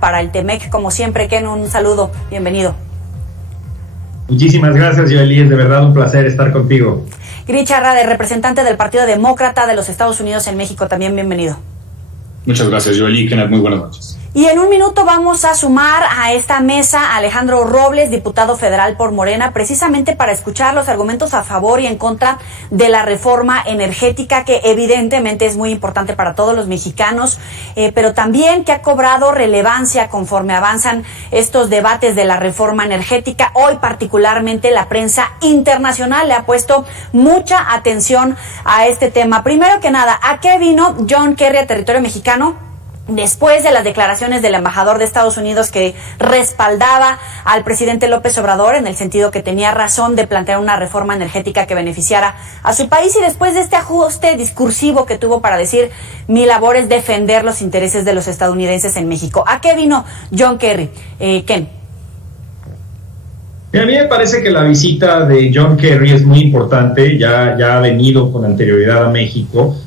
para el TEMEC. Como siempre, Ken, un saludo, bienvenido. Muchísimas gracias, Joely, es de verdad un placer estar contigo. Grisha Rade, representante del Partido Demócrata de los Estados Unidos en México, también bienvenido. Muchas gracias, Joely, Kenneth, muy buenas noches. Y en un minuto vamos a sumar a esta mesa a Alejandro Robles, diputado federal por Morena, precisamente para escuchar los argumentos a favor y en contra de la reforma energética, que evidentemente es muy importante para todos los mexicanos, pero también que ha cobrado relevancia conforme avanzan estos debates de la reforma energética. Hoy particularmente la prensa internacional le ha puesto mucha atención a este tema. Primero que nada, ¿a qué vino John Kerry a territorio mexicano? Después de las declaraciones del embajador de Estados Unidos que respaldaba al presidente López Obrador en el sentido que tenía razón de plantear una reforma energética que beneficiara a su país, y después de este ajuste discursivo que tuvo para decir: mi labor es defender los intereses de los estadounidenses en México. ¿A qué vino John Kerry? Ken. A mí me parece que la visita de John Kerry es muy importante, ya ha venido con anterioridad a México.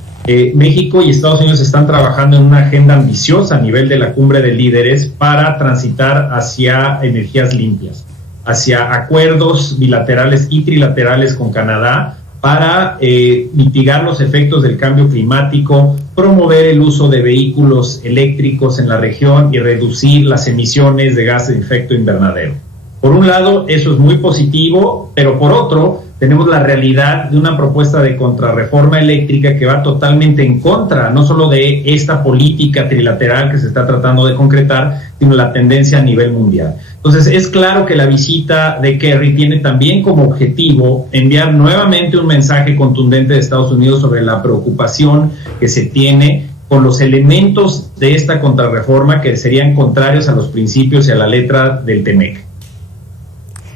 México y Estados Unidos están trabajando en una agenda ambiciosa a nivel de la cumbre de líderes para transitar hacia energías limpias, hacia acuerdos bilaterales y trilaterales con Canadá para mitigar los efectos del cambio climático, promover el uso de vehículos eléctricos en la región y reducir las emisiones de gases de efecto invernadero. Por un lado, eso es muy positivo, pero por otro, tenemos la realidad de una propuesta de contrarreforma eléctrica que va totalmente en contra, no solo de esta política trilateral que se está tratando de concretar, sino la tendencia a nivel mundial. Entonces, es claro que la visita de Kerry tiene también como objetivo enviar nuevamente un mensaje contundente de Estados Unidos sobre la preocupación que se tiene con los elementos de esta contrarreforma que serían contrarios a los principios y a la letra del TEMEC.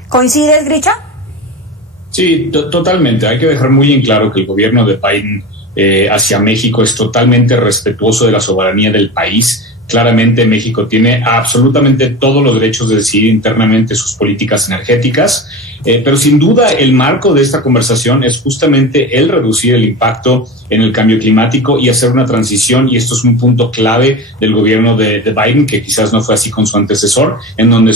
¿Coincides, Grisha? Sí, totalmente. Hay que dejar muy en claro que el gobierno de Biden hacia México es totalmente respetuoso de la soberanía del país. Claramente México tiene absolutamente todos los derechos de decidir internamente sus políticas energéticas, pero sin duda el marco de esta conversación es justamente el reducir el impacto en el cambio climático y hacer una transición, y esto es un punto clave del gobierno de Biden, que quizás no fue así con su antecesor, en donde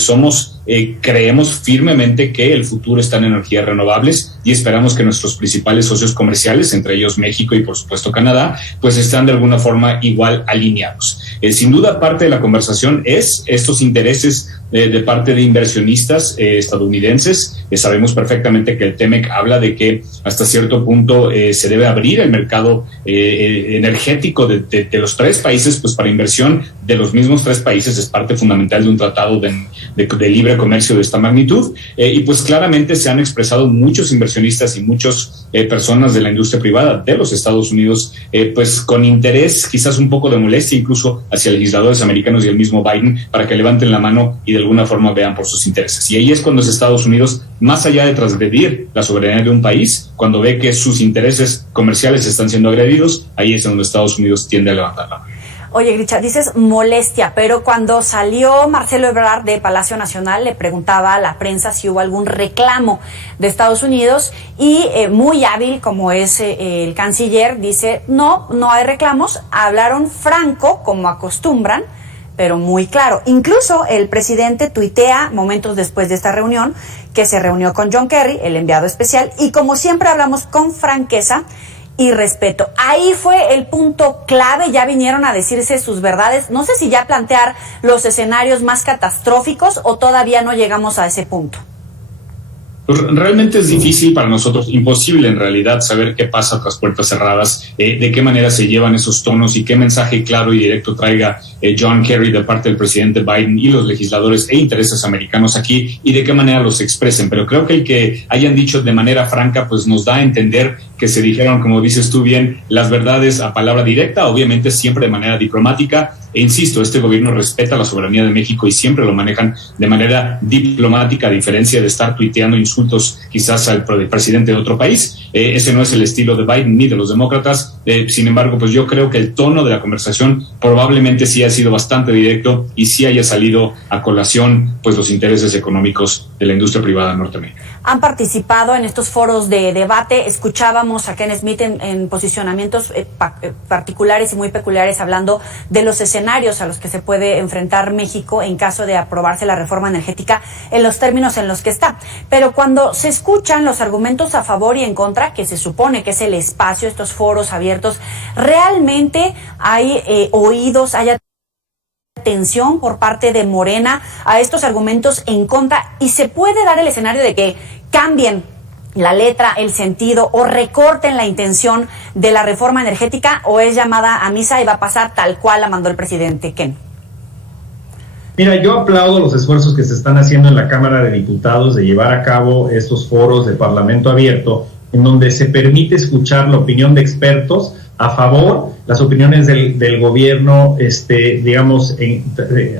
creemos firmemente que el futuro está en energías renovables y esperamos que nuestros principales socios comerciales, entre ellos México y por supuesto Canadá, pues están de alguna forma igual alineados. Sin duda parte de la conversación es estos intereses de parte de inversionistas estadounidenses. Sabemos perfectamente que el TEMEC habla de que hasta cierto punto se debe abrir el mercado energético de los tres países, pues para inversión de los mismos tres países es parte fundamental de un tratado de libre comercio de esta magnitud, y pues claramente se han expresado muchos inversionistas y muchas personas de la industria privada de los Estados Unidos, pues con interés, quizás un poco de molestia incluso hacia legisladores americanos y el mismo Biden, para que levanten la mano y de alguna forma vean por sus intereses. Y ahí es cuando los Estados Unidos, más allá de transgredir la soberanía de un país, cuando ve que sus intereses comerciales están siendo agredidos, ahí es donde Estados Unidos tiende a levantar la mano. Oye, Grisha, dices molestia, pero cuando salió Marcelo Ebrard de Palacio Nacional le preguntaba a la prensa si hubo algún reclamo de Estados Unidos y muy hábil como es el canciller, dice no hay reclamos, hablaron franco como acostumbran, pero muy claro. Incluso el presidente tuitea momentos después de esta reunión que se reunió con John Kerry, el enviado especial, y como siempre hablamos con franqueza y respeto. Ahí fue el punto clave, ya vinieron a decirse sus verdades. No sé si ya plantear los escenarios más catastróficos o todavía no llegamos a ese punto. Realmente es difícil para nosotros, imposible en realidad, saber qué pasa tras puertas cerradas, de qué manera se llevan esos tonos y qué mensaje claro y directo traiga John Kerry de parte del presidente Biden y los legisladores e intereses americanos aquí, y de qué manera los expresen. Pero creo que el que hayan dicho de manera franca pues nos da a entender que se dijeron, como dices tú bien, las verdades a palabra directa, obviamente siempre de manera diplomática. E insisto, este gobierno respeta la soberanía de México y siempre lo manejan de manera diplomática, a diferencia de estar tuiteando insultos quizás al presidente de otro país. Ese no es el estilo de Biden ni de los demócratas. Sin embargo, pues yo creo que el tono de la conversación probablemente sí ha sido bastante directo y sí haya salido a colación pues los intereses económicos de la industria privada norteamericana. Han participado en estos foros de debate, escuchábamos escuchábamos a Ken Smith en posicionamientos particulares y muy peculiares, hablando de los escenarios a los que se puede enfrentar México en caso de aprobarse la reforma energética en los términos en los que está. Pero cuando se escuchan los argumentos a favor y en contra, que se supone que es el espacio, estos foros abiertos, ¿realmente hay oídos, hay atención por parte de Morena a estos argumentos en contra? ¿Y se puede dar el escenario de que cambien la letra, el sentido o recorten la intención de la reforma energética, o es llamada a misa y va a pasar tal cual la mandó el presidente? Ken. Mira, yo aplaudo los esfuerzos que se están haciendo en la Cámara de Diputados de llevar a cabo estos foros de Parlamento abierto, en donde se permite escuchar la opinión de expertos a favor, las opiniones del gobierno, digamos,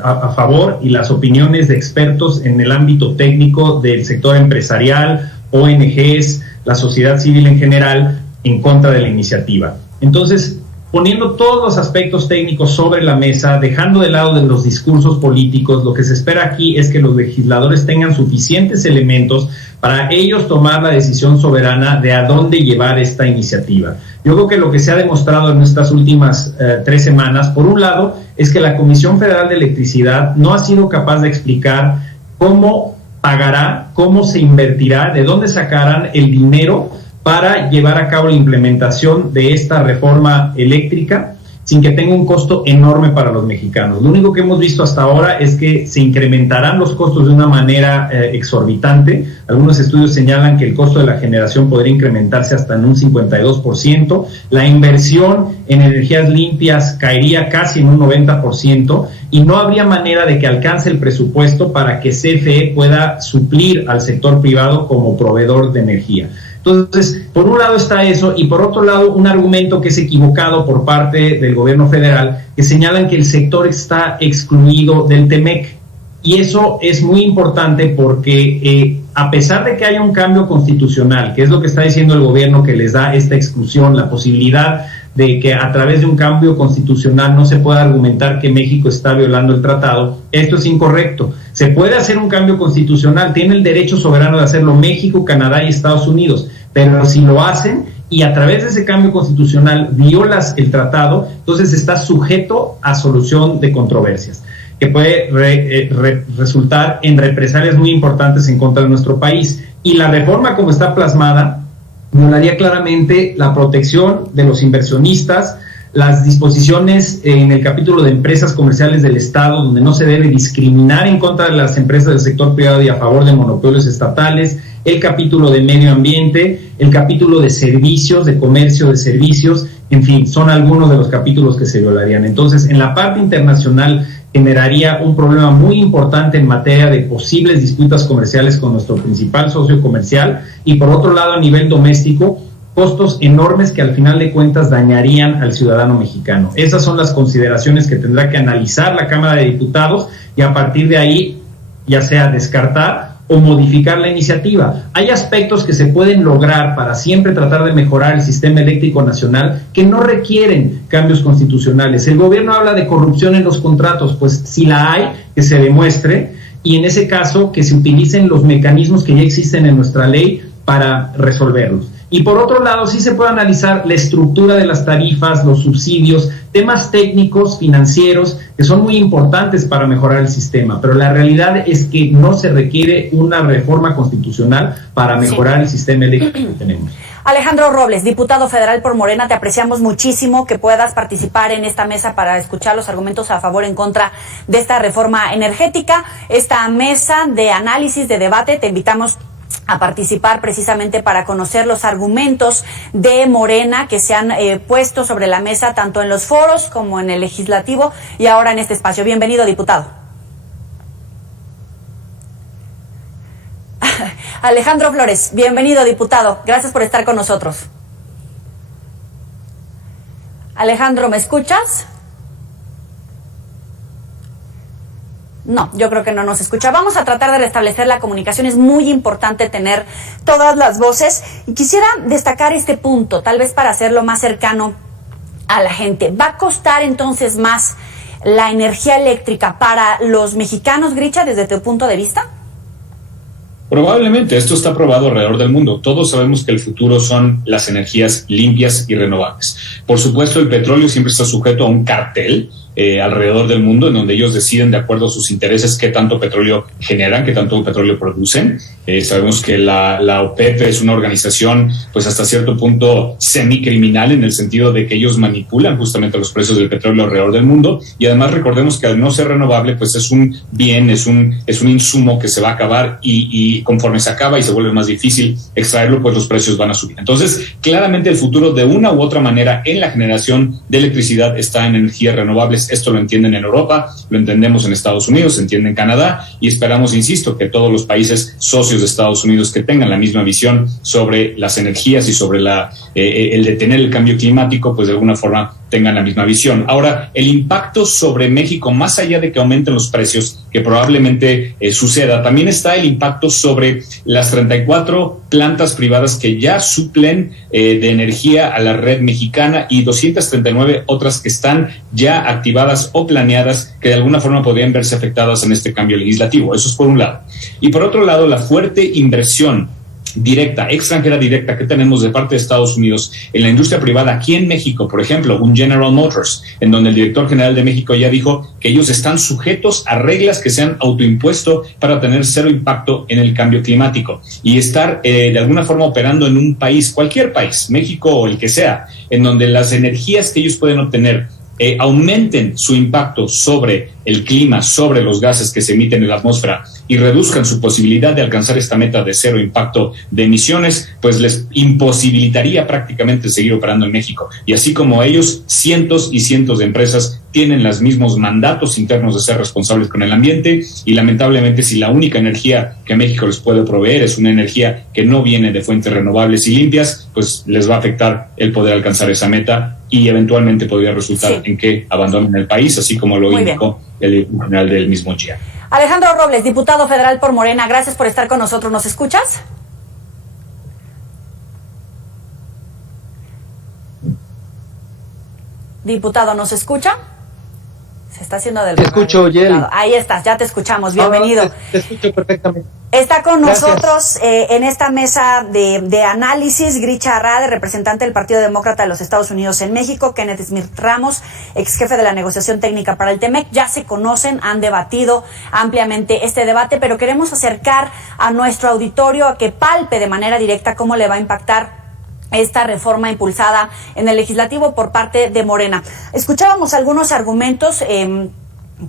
a favor, y las opiniones de expertos en el ámbito técnico del sector empresarial, ONGs, la sociedad civil en general, en contra de la iniciativa. Entonces, poniendo todos los aspectos técnicos sobre la mesa, dejando de lado de los discursos políticos, lo que se espera aquí es que los legisladores tengan suficientes elementos para ellos tomar la decisión soberana de a dónde llevar esta iniciativa. Yo creo que lo que se ha demostrado en estas últimas 3 semanas, por un lado, es que la Comisión Federal de Electricidad no ha sido capaz de explicar cómo pagará, cómo se invertirá, de dónde sacarán el dinero para llevar a cabo la implementación de esta reforma eléctrica sin que tenga un costo enorme para los mexicanos. Lo único que hemos visto hasta ahora es que se incrementarán los costos de una manera exorbitante. Algunos estudios señalan que el costo de la generación podría incrementarse hasta en un 52%. La inversión en energías limpias caería casi en un 90%, y no habría manera de que alcance el presupuesto para que CFE pueda suplir al sector privado como proveedor de energía. Entonces, por un lado está eso, y por otro lado un argumento que es equivocado por parte del gobierno federal, que señalan que el sector está excluido del TEMEC. Y eso es muy importante porque a pesar de que haya un cambio constitucional, que es lo que está diciendo el gobierno, que les da esta exclusión, la posibilidad de que a través de un cambio constitucional no se pueda argumentar que México está violando el tratado, esto es incorrecto. Se puede hacer un cambio constitucional, tiene el derecho soberano de hacerlo México, Canadá y Estados Unidos, pero si lo hacen y a través de ese cambio constitucional violas el tratado, entonces estás sujeto a solución de controversias, que puede resultar en represalias muy importantes en contra de nuestro país. Y la reforma, como está plasmada, violaría claramente la protección de los inversionistas, las disposiciones en el capítulo de empresas comerciales del Estado, donde no se debe discriminar en contra de las empresas del sector privado y a favor de monopolios estatales, el capítulo de medio ambiente, el capítulo de servicios, de comercio de servicios, en fin, son algunos de los capítulos que se violarían. Entonces, en la parte internacional generaría un problema muy importante en materia de posibles disputas comerciales con nuestro principal socio comercial, y por otro lado, a nivel doméstico, costos enormes que al final de cuentas dañarían al ciudadano mexicano. Esas son las consideraciones que tendrá que analizar la Cámara de Diputados, y a partir de ahí, ya sea descartar o modificar la iniciativa. Hay aspectos que se pueden lograr para siempre tratar de mejorar el sistema eléctrico nacional que no requieren cambios constitucionales. El gobierno habla de corrupción en los contratos, pues si la hay, que se demuestre, y en ese caso que se utilicen los mecanismos que ya existen en nuestra ley para resolverlos. Y por otro lado, sí se puede analizar la estructura de las tarifas, los subsidios, temas técnicos, financieros, que son muy importantes para mejorar el sistema, pero la realidad es que no se requiere una reforma constitucional para mejorar el sistema eléctrico que tenemos. Alejandro Robles, diputado federal por Morena, te apreciamos muchísimo que puedas participar en esta mesa para escuchar los argumentos a favor y en contra de esta reforma energética. Esta mesa de análisis, de debate, te invitamos a participar precisamente para conocer los argumentos de Morena que se han puesto sobre la mesa tanto en los foros como en el legislativo y ahora en este espacio. Bienvenido, diputado. Alejandro Flores, bienvenido, diputado. Gracias por estar con nosotros. Alejandro, ¿me escuchas? No, yo creo que no nos escucha. Vamos a tratar de restablecer la comunicación. Es muy importante tener todas las voces. Y quisiera destacar este punto, tal vez para hacerlo más cercano a la gente. ¿Va a costar entonces más la energía eléctrica para los mexicanos, Gricha, desde tu punto de vista? Probablemente, esto está probado alrededor del mundo. Todos sabemos que el futuro son las energías limpias y renovables. Por supuesto, el petróleo siempre está sujeto a un cartel alrededor del mundo, en donde ellos deciden de acuerdo a sus intereses qué tanto petróleo generan, qué tanto petróleo producen. Sabemos que la OPEP es una organización, pues hasta cierto punto semicriminal, en el sentido de que ellos manipulan justamente los precios del petróleo alrededor del mundo, y además recordemos que al no ser renovable, pues es un bien, es un insumo que se va a acabar, y conforme se acaba y se vuelve más difícil extraerlo, pues los precios van a subir. Entonces, claramente el futuro de una u otra manera en la generación de electricidad está en energías renovables. Esto lo entienden en Europa, lo entendemos en Estados Unidos, se entiende en Canadá, y esperamos, insisto, que todos los países socios de Estados Unidos que tengan la misma visión sobre las energías y sobre el detener el cambio climático, pues de alguna forma tengan la misma visión. Ahora, el impacto sobre México, más allá de que aumenten los precios, que probablemente suceda, también está el impacto sobre las 34 plantas privadas que ya suplen de energía a la red mexicana, y 239 otras que están ya activadas o planeadas, que de alguna forma podrían verse afectadas en este cambio legislativo. Eso es por un lado. Y por otro lado, la fuerte inversión directa, extranjera directa que tenemos de parte de Estados Unidos en la industria privada aquí en México, por ejemplo, un General Motors, en donde el director general de México ya dijo que ellos están sujetos a reglas que se han autoimpuesto para tener cero impacto en el cambio climático, y estar de alguna forma operando en un país, cualquier país, México o el que sea, en donde las energías que ellos pueden obtener aumenten su impacto sobre el clima, sobre los gases que se emiten en la atmósfera, y reduzcan su posibilidad de alcanzar esta meta de cero impacto de emisiones, pues les imposibilitaría prácticamente seguir operando en México. Y así como ellos, cientos y cientos de empresas tienen los mismos mandatos internos de ser responsables con el ambiente, y lamentablemente, si la única energía que México les puede proveer es una energía que no viene de fuentes renovables y limpias, pues les va a afectar el poder alcanzar esa meta, y eventualmente podría resultar en que abandonen el país, así como lo indicó el director general del mismo GIA. Alejandro Robles, diputado federal por Morena, gracias por estar con nosotros. ¿Nos escuchas? Diputado, ¿nos escucha? Se está haciendo del... Te escucho, Yeli. Ahí estás, ya te escuchamos, bienvenido. No, te escucho perfectamente. Está con Gracias. nosotros en esta mesa de análisis Grisha Arrade, representante del Partido Demócrata de los Estados Unidos en México, Kenneth Smith Ramos, ex jefe de la negociación técnica para el TEMEC. Ya se conocen, han debatido ampliamente este debate, pero queremos acercar a nuestro auditorio a que palpe de manera directa cómo le va a impactar esta reforma impulsada en el legislativo por parte de Morena. Escuchábamos algunos argumentos,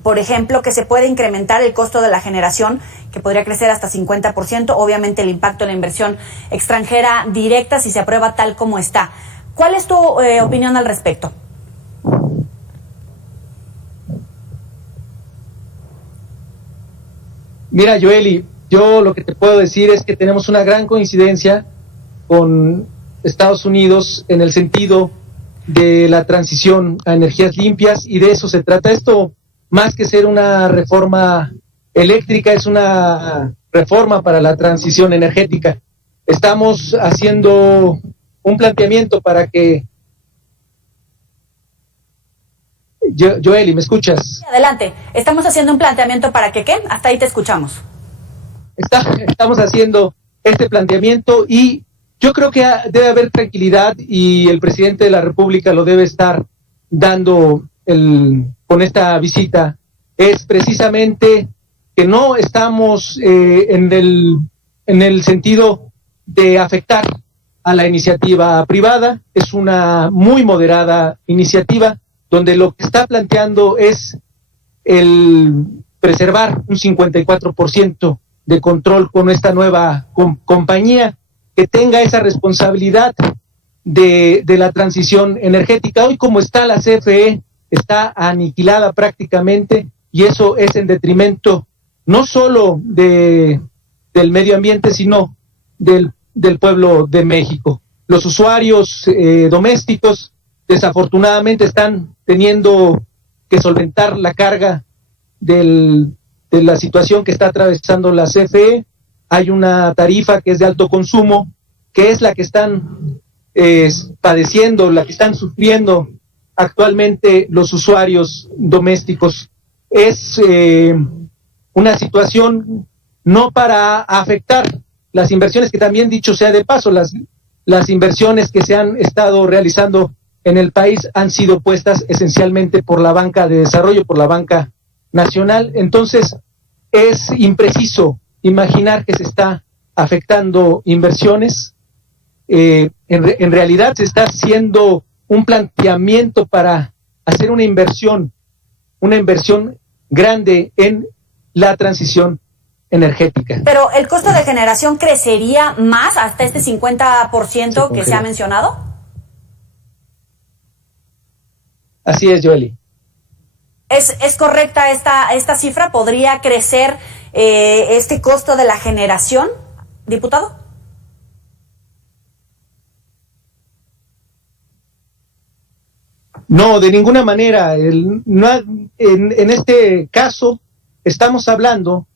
por ejemplo, que se puede incrementar el costo de la generación, que podría crecer hasta 50%, obviamente el impacto en la inversión extranjera directa si se aprueba tal como está. ¿Cuál es tu opinión al respecto? Mira, Joely, yo lo que te puedo decir es que tenemos una gran coincidencia con Estados Unidos en el sentido de la transición a energías limpias, y de eso se trata. Esto, más que ser una reforma eléctrica, es una reforma para la transición energética. Estamos haciendo un planteamiento para que... Joely, ¿me escuchas? Adelante, estamos haciendo un planteamiento para que, ¿qué? Hasta ahí te escuchamos. Estamos haciendo este planteamiento, y yo creo que debe haber tranquilidad, y el presidente de la República lo debe estar dando con esta visita. Es precisamente que no estamos en el sentido de afectar a la iniciativa privada. Es una muy moderada iniciativa, donde lo que está planteando es el preservar un 54% de control con esta nueva compañía, que tenga esa responsabilidad de la transición energética. Hoy, como está la CFE, está aniquilada prácticamente, y eso es en detrimento no solo del medio ambiente, sino del pueblo de México. Los usuarios domésticos desafortunadamente están teniendo que solventar la carga de la situación que está atravesando la CFE. Hay una tarifa que es de alto consumo, que es la que están padeciendo, la que están sufriendo actualmente los usuarios domésticos. Es una situación no para afectar las inversiones, que también, dicho sea de paso, las inversiones que se han estado realizando en el país han sido puestas esencialmente por la banca de desarrollo, por la banca nacional. Entonces, es impreciso imaginar que se está afectando inversiones. En realidad se está haciendo un planteamiento para hacer una inversión grande en la transición energética. Pero el costo de generación crecería más hasta este 50% que se ha mencionado. Así es, Joely. ¿Es correcta esta cifra? ¿Podría crecer este costo de la generación, diputado? No, de ninguna manera. En este caso estamos hablando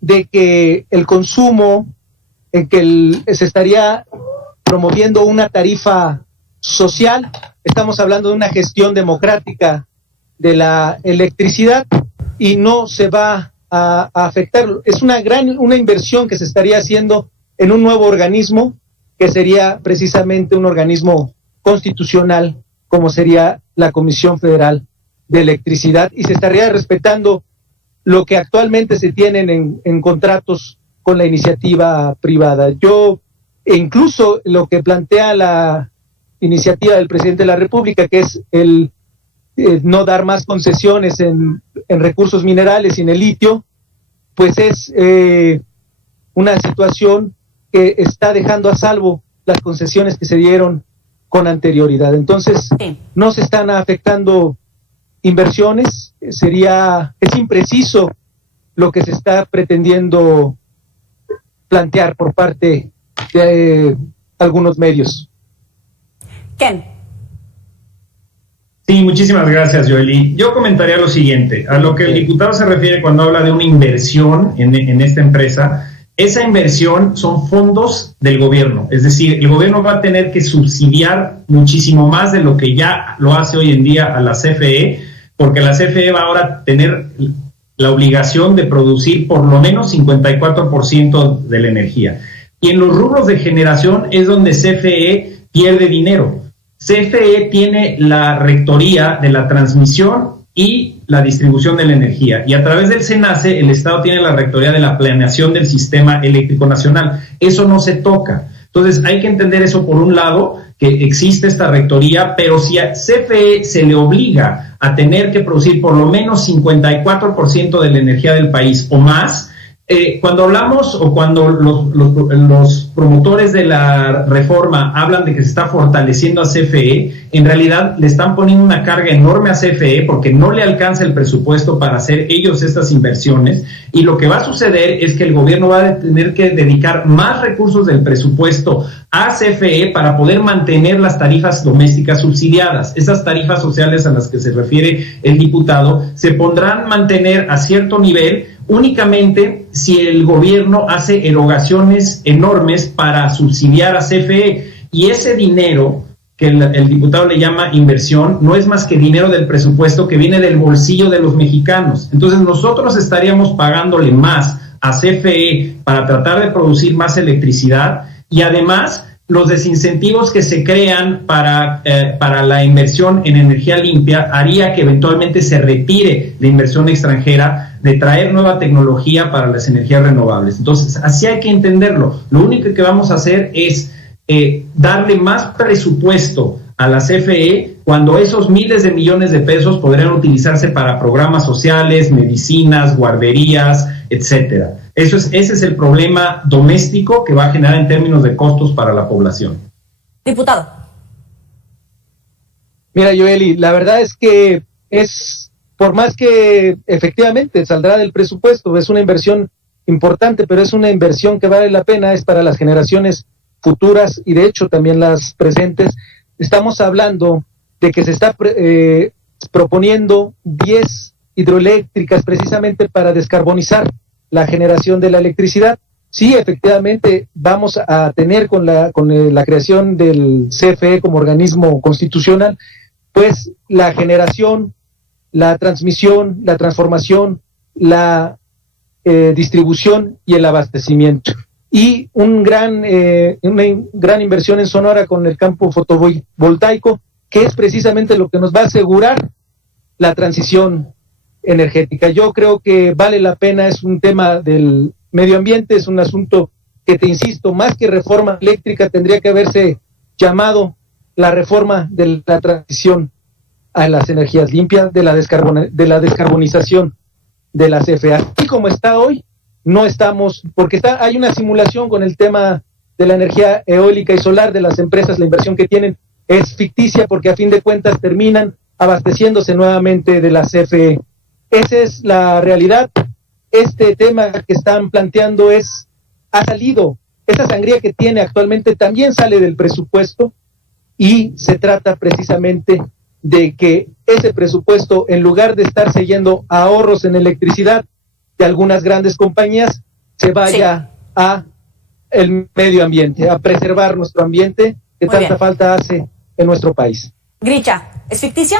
de que el consumo, en que se estaría promoviendo una tarifa social, estamos hablando de una gestión democrática de la electricidad y no se va a afectar. Es una inversión que se estaría haciendo en un nuevo organismo que sería precisamente un organismo constitucional, como sería la Comisión Federal de Electricidad, y se estaría respetando lo que actualmente se tienen en contratos con la iniciativa privada. Incluso lo que plantea la iniciativa del presidente de la República, que es el no dar más concesiones en recursos minerales y en el litio, pues es una situación que está dejando a salvo las concesiones que se dieron con anterioridad. Entonces, no se están afectando inversiones. Es impreciso lo que se está pretendiendo plantear por parte de algunos medios. Ken. Sí, muchísimas gracias, Joely. Yo comentaría lo siguiente, a lo que el diputado se refiere cuando habla de una inversión en esta empresa. Esa inversión son fondos del gobierno, es decir, el gobierno va a tener que subsidiar muchísimo más de lo que ya lo hace hoy en día a la CFE, porque la CFE va ahora a tener la obligación de producir por lo menos 54% de la energía. Y en los rubros de generación es donde CFE pierde dinero. CFE tiene la rectoría de la transmisión y la distribución de la energía. Y a través del SENACE, el Estado tiene la rectoría de la planeación del sistema eléctrico nacional. Eso no se toca. Entonces, hay que entender eso por un lado, que existe esta rectoría, pero si a CFE se le obliga a tener que producir por lo menos 54% de la energía del país o más, cuando hablamos o cuando los promotores de la reforma hablan de que se está fortaleciendo a CFE, en realidad le están poniendo una carga enorme a CFE porque no le alcanza el presupuesto para hacer ellos estas inversiones, y lo que va a suceder es que el gobierno va a tener que dedicar más recursos del presupuesto a CFE para poder mantener las tarifas domésticas subsidiadas. Esas tarifas sociales a las que se refiere el diputado se podrán mantener a cierto nivel únicamente si el gobierno hace erogaciones enormes para subsidiar a CFE, y ese dinero que el diputado le llama inversión no es más que dinero del presupuesto que viene del bolsillo de los mexicanos. Entonces nosotros estaríamos pagándole más a CFE para tratar de producir más electricidad, y además los desincentivos que se crean para la inversión en energía limpia haría que eventualmente se retire la inversión extranjera de traer nueva tecnología para las energías renovables. Entonces, así hay que entenderlo. Lo único que vamos a hacer es darle más presupuesto a la CFE cuando esos miles de millones de pesos podrían utilizarse para programas sociales, medicinas, guarderías, etcétera. Ese es el problema doméstico que va a generar en términos de costos para la población. Diputado. Mira, Joely, la verdad es que por más que efectivamente saldrá del presupuesto, es una inversión importante, pero es una inversión que vale la pena, es para las generaciones futuras y de hecho también las presentes. Estamos hablando de que se está proponiendo 10 hidroeléctricas precisamente para descarbonizar la generación de la electricidad. Sí, efectivamente vamos a tener con la creación del CFE como organismo constitucional, pues la generación, la transmisión, la transformación, la distribución y el abastecimiento. Y una gran inversión en Sonora con el campo fotovoltaico, que es precisamente lo que nos va a asegurar la transición energética. Yo creo que vale la pena, es un tema del medio ambiente, es un asunto que, te insisto, más que reforma eléctrica, tendría que haberse llamado la reforma de la transición a las energías limpias, de la descarbonización de la CFE. Así como está hoy, no estamos, porque hay una simulación con el tema de la energía eólica y solar de las empresas, la inversión que tienen es ficticia porque a fin de cuentas terminan abasteciéndose nuevamente de la CFE. Esa es la realidad. Este tema que están planteando ha salido, esa sangría que tiene actualmente también sale del presupuesto, y se trata precisamente de que ese presupuesto, en lugar de estarse yendo a ahorros en electricidad de algunas grandes compañías, se vaya a el medio ambiente, a preservar nuestro ambiente que tanta falta hace en nuestro país. Gricha, ¿es ficticia?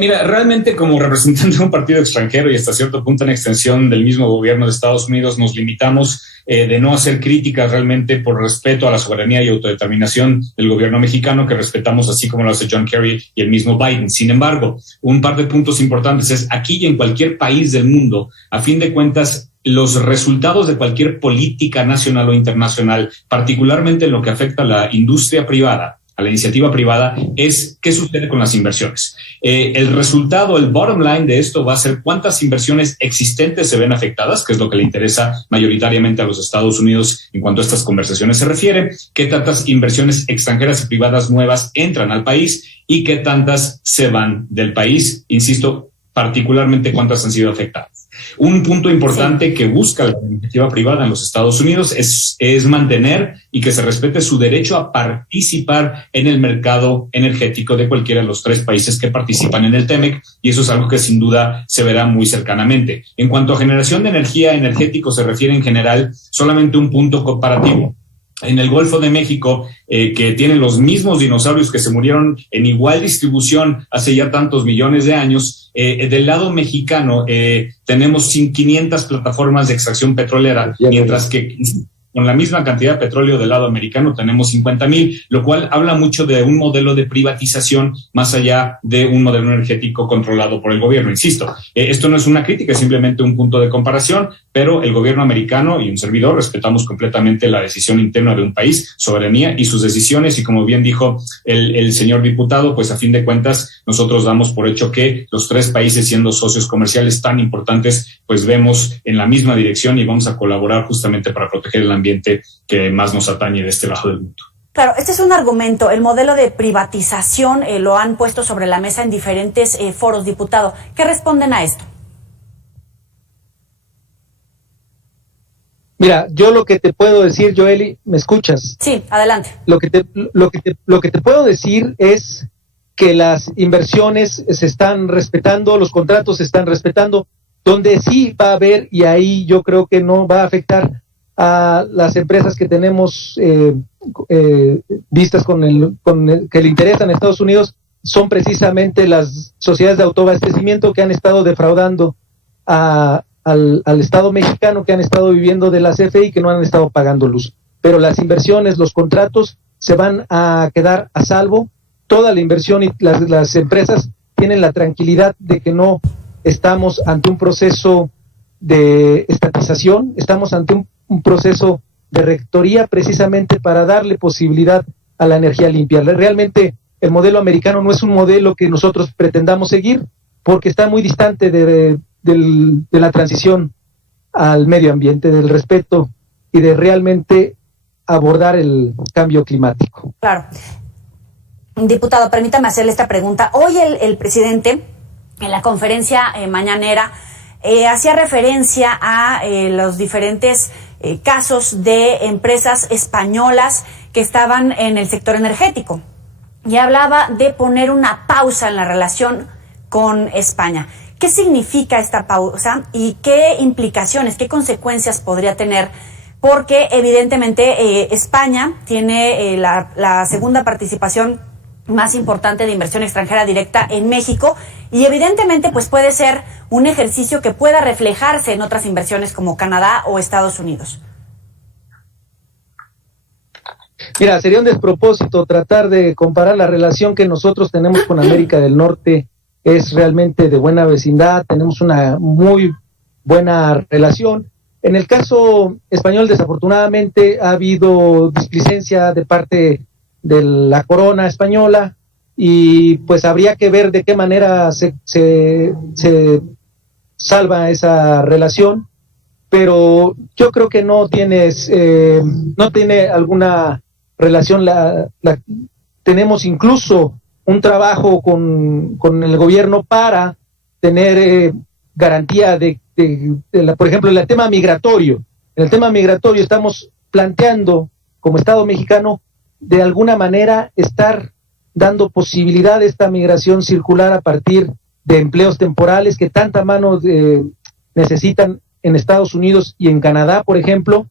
Mira, realmente como representante de un partido extranjero y hasta cierto punto en extensión del mismo gobierno de Estados Unidos, nos limitamos de no hacer críticas realmente por respeto a la soberanía y autodeterminación del gobierno mexicano, que respetamos así como lo hace John Kerry y el mismo Biden. Sin embargo, un par de puntos importantes es: aquí y en cualquier país del mundo, a fin de cuentas, los resultados de cualquier política nacional o internacional, particularmente en lo que afecta a la industria privada, a la iniciativa privada, es qué sucede con las inversiones. El resultado, el bottom line de esto va a ser cuántas inversiones existentes se ven afectadas, que es lo que le interesa mayoritariamente a los Estados Unidos en cuanto a estas conversaciones se refiere, qué tantas inversiones extranjeras y privadas nuevas entran al país y qué tantas se van del país, insisto, particularmente cuántas han sido afectadas. Un punto importante que busca la iniciativa privada en los Estados Unidos es mantener y que se respete su derecho a participar en el mercado energético de cualquiera de los tres países que participan en el TEMEC, y eso es algo que sin duda se verá muy cercanamente. En cuanto a generación de energía energético se refiere en general, solamente un punto comparativo. En el Golfo de México, que tiene los mismos dinosaurios que se murieron en igual distribución hace ya tantos millones de años, del lado mexicano tenemos 500 plataformas de extracción petrolera, mientras que con la misma cantidad de petróleo del lado americano tenemos 50,000, lo cual habla mucho de un modelo de privatización más allá de un modelo energético controlado por el gobierno. Insisto, esto no es una crítica, es simplemente un punto de comparación, pero el gobierno americano y un servidor respetamos completamente la decisión interna de un país, soberanía y sus decisiones, y como bien dijo el señor diputado, pues a fin de cuentas nosotros damos por hecho que los tres países, siendo socios comerciales tan importantes, pues vemos en la misma dirección y vamos a colaborar justamente para proteger el ambiente que más nos atañe de este lado del mundo. Claro, este es un argumento. El modelo de privatización lo han puesto sobre la mesa en diferentes foros, diputado. ¿Qué responden a esto? Mira, yo lo que te puedo decir, Joely, ¿me escuchas? Sí, adelante. Lo que te puedo decir es que las inversiones se están respetando, los contratos se están respetando. Donde sí va a haber, y ahí yo creo que no va a afectar a las empresas que tenemos vistas que le interesan a Estados Unidos, son precisamente las sociedades de autoabastecimiento que han estado defraudando al Estado mexicano, que han estado viviendo de la CFE y que no han estado pagando luz. Pero las inversiones, los contratos se van a quedar a salvo. Toda la inversión y las empresas tienen la tranquilidad de que no estamos ante un proceso de estatización, estamos ante un proceso de rectoría precisamente para darle posibilidad a la energía limpia. Realmente el modelo americano no es un modelo que nosotros pretendamos seguir porque está muy distante de la transición al medio ambiente, del respeto y de realmente abordar el cambio climático. Claro. Diputado, permítame hacerle esta pregunta. Hoy el presidente, en la conferencia mañanera, hacía referencia a los diferentes casos de empresas españolas que estaban en el sector energético y hablaba de poner una pausa en la relación con España. ¿Qué significa esta pausa y qué implicaciones, qué consecuencias podría tener? Porque evidentemente España tiene la segunda participación más importante de inversión extranjera directa en México, y evidentemente pues puede ser un ejercicio que pueda reflejarse en otras inversiones como Canadá o Estados Unidos. Mira, sería un despropósito tratar de comparar la relación que nosotros tenemos con América del Norte. Es realmente de buena vecindad, tenemos una muy buena relación. En el caso español, desafortunadamente, ha habido displicencia de parte de la corona española y pues habría que ver de qué manera se salva esa relación, pero yo creo que no tiene alguna relación. Tenemos incluso un trabajo con el gobierno para tener garantía por ejemplo, en el tema migratorio. En el tema migratorio estamos planteando, como Estado mexicano, de alguna manera estar dando posibilidad a esta migración circular a partir de empleos temporales que tanta mano necesitan en Estados Unidos y en Canadá, por ejemplo,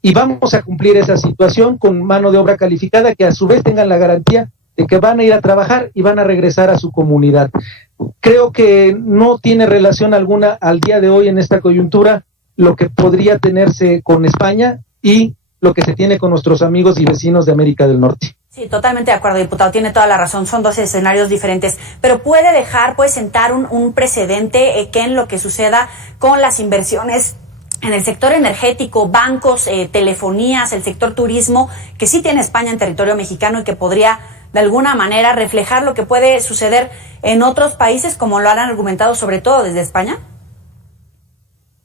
y vamos a cumplir esa situación con mano de obra calificada que a su vez tengan la garantía de que van a ir a trabajar y van a regresar a su comunidad. Creo que no tiene relación alguna al día de hoy en esta coyuntura lo que podría tenerse con España y lo que se tiene con nuestros amigos y vecinos de América del Norte. Sí, totalmente de acuerdo, diputado, tiene toda la razón, son dos escenarios diferentes, pero puede sentar un precedente que en lo que suceda con las inversiones en el sector energético, bancos, telefonías, el sector turismo, que sí tiene España en territorio mexicano y que podría de alguna manera reflejar lo que puede suceder en otros países, como lo han argumentado sobre todo desde España?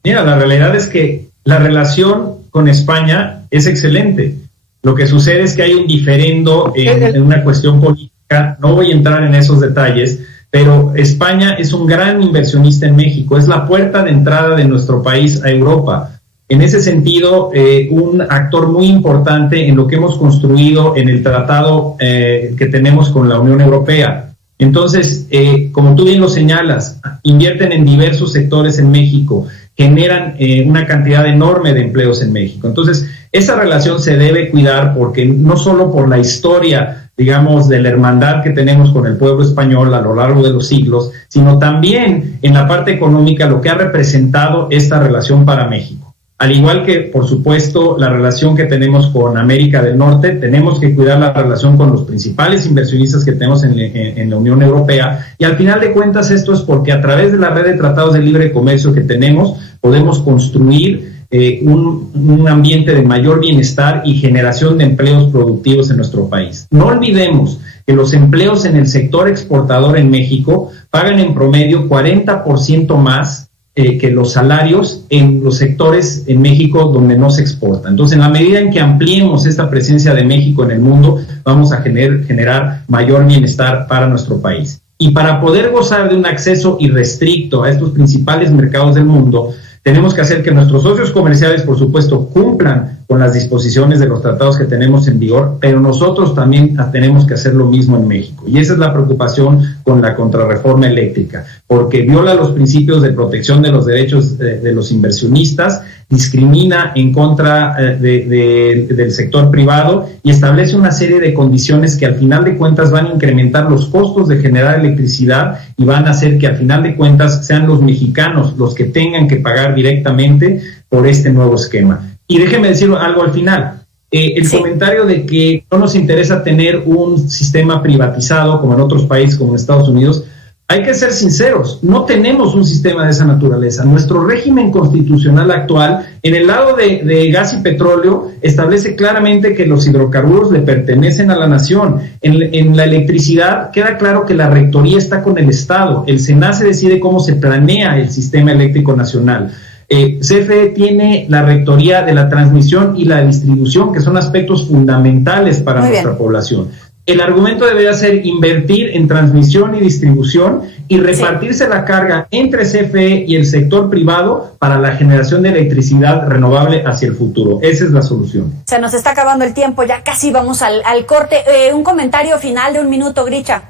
Mira, la realidad es que la relación con España es excelente. Lo que sucede es que hay un diferendo en una cuestión política. No voy a entrar en esos detalles, pero España es un gran inversionista en México, es la puerta de entrada de nuestro país a Europa. En ese sentido, un actor muy importante en lo que hemos construido en el tratado que tenemos con la Unión Europea. Entonces, como tú bien lo señalas, invierten en diversos sectores en México, generan una cantidad enorme de empleos en México. Entonces, esa relación se debe cuidar porque no solo por la historia, digamos, de la hermandad que tenemos con el pueblo español a lo largo de los siglos, sino también en la parte económica, lo que ha representado esta relación para México. Al igual que, por supuesto, la relación que tenemos con América del Norte, tenemos que cuidar la relación con los principales inversionistas que tenemos en la Unión Europea. Y al final de cuentas, esto es porque a través de la red de tratados de libre comercio que tenemos, podemos construir un ambiente de mayor bienestar y generación de empleos productivos en nuestro país. No olvidemos que los empleos en el sector exportador en México pagan en promedio 40% más que los salarios en los sectores en México donde no se exporta. Entonces, en la medida en que ampliemos esta presencia de México en el mundo, vamos a generar mayor bienestar para nuestro país. Y para poder gozar de un acceso irrestricto a estos principales mercados del mundo, tenemos que hacer que nuestros socios comerciales, por supuesto, cumplan con las disposiciones de los tratados que tenemos en vigor, pero nosotros también tenemos que hacer lo mismo en México. Y esa es la preocupación con la contrarreforma eléctrica, porque viola los principios de protección de los derechos de los inversionistas, discrimina en contra del sector privado y establece una serie de condiciones que al final de cuentas van a incrementar los costos de generar electricidad y van a hacer que al final de cuentas sean los mexicanos los que tengan que pagar directamente por este nuevo esquema. Y déjeme decir algo al final. El comentario de que no nos interesa tener un sistema privatizado como en otros países, como en Estados Unidos, hay que ser sinceros, no tenemos un sistema de esa naturaleza. Nuestro régimen constitucional actual, en el lado de gas y petróleo, establece claramente que los hidrocarburos le pertenecen a la nación. En la electricidad queda claro que la rectoría está con el Estado. El SENACE decide cómo se planea el sistema eléctrico nacional. CFE tiene la rectoría de la transmisión y la distribución, que son aspectos fundamentales para nuestra población. El argumento debería ser invertir en transmisión y distribución y repartirse la carga entre CFE y el sector privado para la generación de electricidad renovable hacia el futuro. Esa es la solución. Se nos está acabando el tiempo, ya casi vamos al corte. Un comentario final de 1 minuto, Gricha.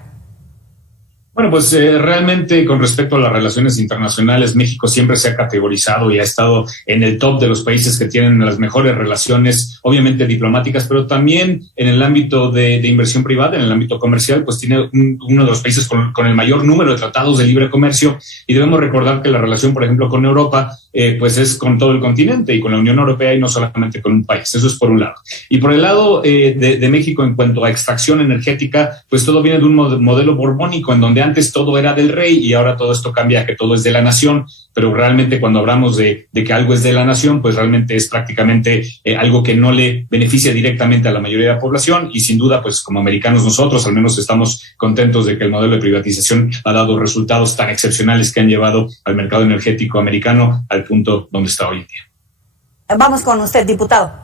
Bueno, pues realmente con respecto a las relaciones internacionales, México siempre se ha categorizado y ha estado en el top de los países que tienen las mejores relaciones, obviamente diplomáticas, pero también en el ámbito de inversión privada, en el ámbito comercial, pues tiene uno de los países con el mayor número de tratados de libre comercio, y debemos recordar que la relación, por ejemplo, con Europa, pues es con todo el continente y con la Unión Europea y no solamente con un país. Eso es por un lado. Y por el lado de México, en cuanto a extracción energética, pues todo viene de un modelo borbónico en donde antes todo era del rey y ahora todo esto cambia a que todo es de la nación, pero realmente cuando hablamos de que algo es de la nación, pues realmente es prácticamente algo que no le beneficia directamente a la mayoría de la población, y sin duda, pues como americanos nosotros al menos estamos contentos de que el modelo de privatización ha dado resultados tan excepcionales que han llevado al mercado energético americano al punto donde está hoy en día. Vamos con usted, diputado.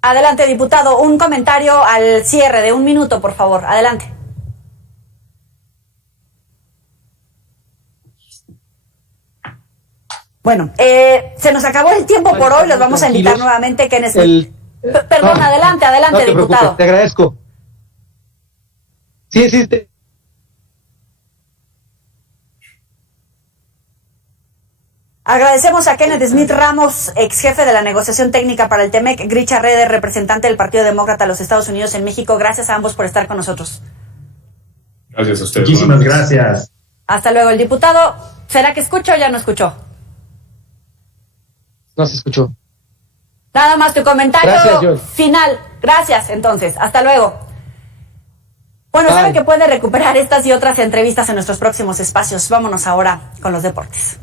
Adelante, diputado. Un comentario al cierre de 1 minuto, por favor. Adelante. Bueno, se nos acabó el tiempo por hoy. Los vamos a invitar nuevamente. Perdón, adelante, no te diputado. Preocupes, te agradezco. Sí. Agradecemos a Kenneth Smith Ramos, ex jefe de la negociación técnica para el TEMEC, Grisha Rede, representante del Partido Demócrata de los Estados Unidos en México. Gracias a ambos por estar con nosotros. Gracias a ustedes. Muchísimas gracias. Hasta luego. El diputado, ¿será que escuchó o ya no escuchó? No se escuchó. Nada más tu comentario Gracias, final. Gracias, entonces. Hasta luego. Bueno, sabe que puede recuperar estas y otras entrevistas en nuestros próximos espacios. Vámonos ahora con los deportes.